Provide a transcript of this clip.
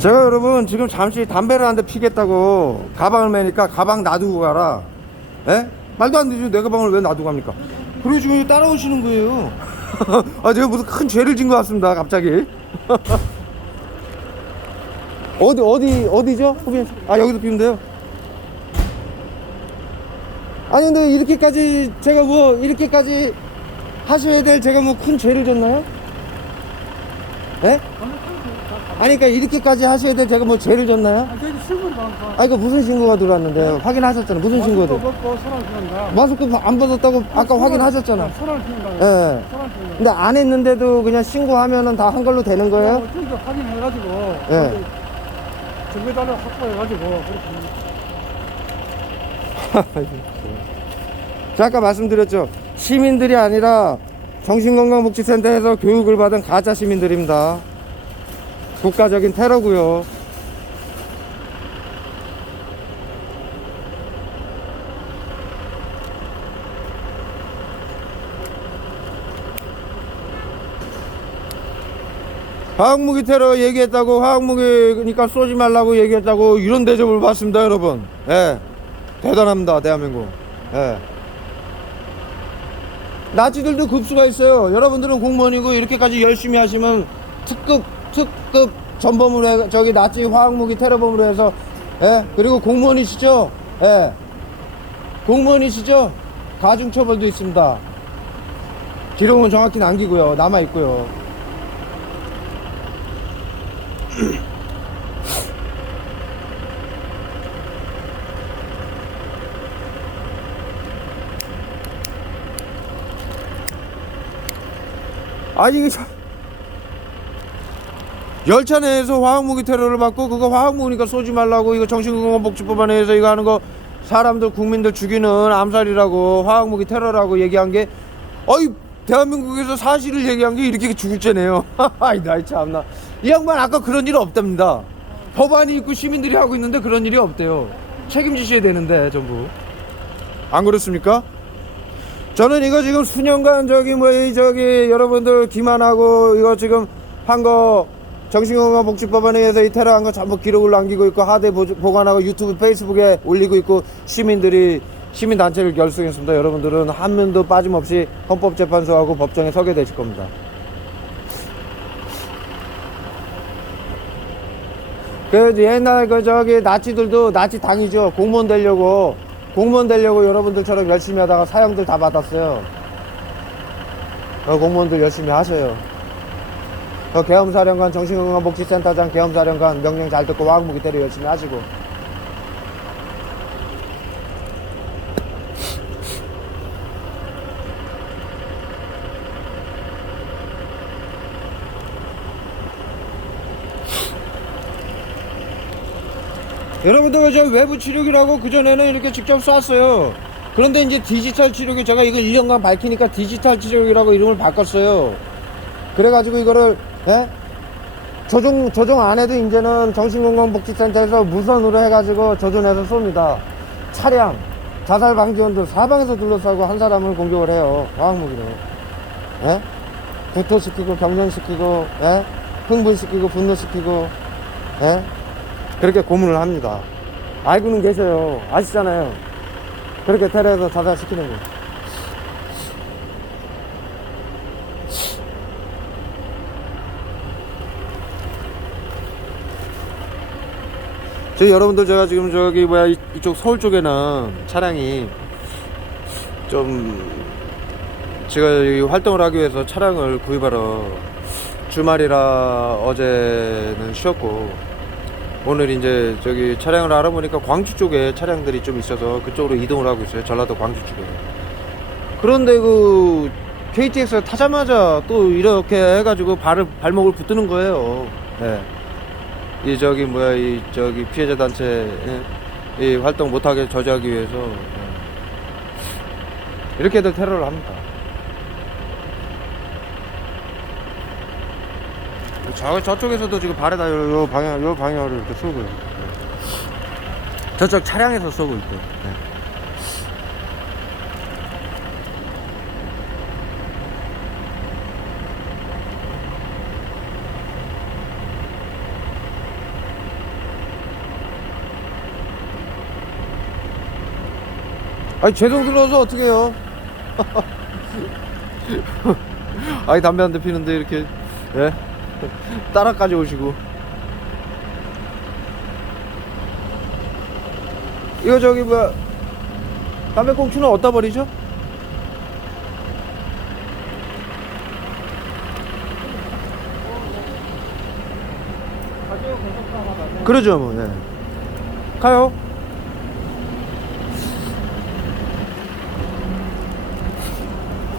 제가 여러분 지금 잠시 담배를 한 대 피겠다고 가방을 매니까 가방 놔두고 가라. 에? 말도 안 되죠. 내 가방을 왜 놔두고 갑니까? 그리고 지금 따라오시는 거예요. 아, 제가 무슨 큰 죄를 진 것 같습니다. 갑자기. 어디 어디 어디죠? 아 여기서 피면 돼요. 아니 근데 이렇게까지 제가 뭐 이렇게까지 하셔야 될 제가 뭐 큰 죄를 졌나요? 예? 아니 그러니까 이렇게까지 하셔야 될 제가 뭐 죄를 졌나요? 아, 저희 신고를 받고. 아 이거 무슨 신고가 들어왔는데요? 확인하셨잖아요. 무슨 신고가 또 들어? 먹고 피운다. 마스크 안 벗었다고 아까 확인하셨잖아. 손을 피운다. 예. 손을 피운다. 근데 안 했는데도 그냥 신고하면은 다 한 걸로 되는 거예요? 어, 저기 확인해가지고. 예. 정배달을 확보해가지고. 그렇게. 자, 아까 말씀드렸죠. 시민들이 아니라 정신건강복지센터에서 교육을 받은 가짜 시민들입니다. 국가적인 테러고요. 화학무기 테러 얘기했다고 화학무기니까 쏘지 말라고 얘기했다고 이런 대접을 받습니다 여러분. 예. 대단합니다 대한민국. 예. 나치들도 급수가 있어요. 여러분들은 공무원이고 이렇게까지 열심히 하시면 특급 특급 전범으로 해 저기 나치 화학무기 테러범으로 해서 예 그리고 공무원이시죠? 예. 공무원이시죠? 가중처벌도 있습니다. 기록은 정확히 남기고요. 남아 있고요. 아니 이게 참- 열차 내에서 화학무기 테러를 받고 그거 화학무기니까 쏘지 말라고 이거 정신건강복지법 안에서 이거 하는 거 사람들 국민들 죽이는 암살이라고 화학무기 테러라고 얘기한 게 어이 대한민국에서 사실을 얘기한 게 이렇게 죽을 죄네요. 아이 나이 참나. 이 양반 아까 그런 일 없답니다. 법안이 있고 시민들이 하고 있는데 그런 일이 없대요. 책임지셔야 되는데 전부. 안 그렇습니까? 저는 이거 지금 수년간 저기 뭐이 저기 여러분들 기만하고 이거 지금 한거 정신건강복지법안에 의해서 이 테러한 거 전부 기록을 남기고 있고 하대 보- 보관하고 유튜브 페이스북에 올리고 있고 시민들이 시민단체를 결성했습니다 여러분들은 한 면도 빠짐없이 헌법재판소하고 법정에 서게 되실 겁니다 그 옛날 그 저기 나치들도 나치 당이죠 공무원 되려고 공무원 되려고 여러분들처럼 열심히 하다가 사형들 다 받았어요. 그 공무원들 열심히 하셔요. 그 계엄사령관 정신건강복지센터장 계엄사령관 명령 잘 듣고 화학무기 때려 열심히 하시고. 여러분들 저 외부 치료기라고 그전에는 이렇게 직접 쐈어요. 그런데 이제 디지털 치료기 제가 이거 1년간 밝히니까 디지털 치료기라고 이름을 바꿨어요. 그래가지고 이거를 예? 조종 조종 안 해도 이제는 정신건강복지센터에서 무선으로 해가지고 조준해서 쏩니다. 차량 자살 방지원들 사방에서 둘러싸고 한 사람을 공격을 해요. 화학무기로. 예? 구토시키고 경련시키고 예? 흥분시키고 분노시키고 예? 그렇게 고문을 합니다. 알고는 계셔요. 아시잖아요. 그렇게 테러해서 자살시키는 거. 저 여러분들 제가 지금 저기 뭐야 이- 이쪽 서울 쪽에는 차량이 좀 제가 활동을 하기 위해서 차량을 구입하러 주말이라 어제는 쉬었고 오늘 이제 저기 차량을 알아보니까 광주 쪽에 차량들이 좀 있어서 그쪽으로 이동을 하고 있어요. 전라도 광주 쪽에. 그런데 그 KTX를 타자마자 또 이렇게 해가지고 발을 발목을 붙드는 거예요. 네. 이 저기 뭐야 이 저기 피해자 단체 예, 이 활동 못하게 저지하기 위해서 예. 이렇게들 테러를 합니다. 저, 저쪽에서도 지금 발에다 요, 요 방향, 요 방향으로 이렇게 쏘고요. 네. 저쪽 차량에서 쏘고 있고. 네. 아니 제동 들어서 어떻게 해요? 아니 담배 한 대 피는데 이렇게 예? 따라까지 오시고 이거 저기 뭐야 담배 꽁초는 어디다 버리죠? 그러죠 뭐 예. 가요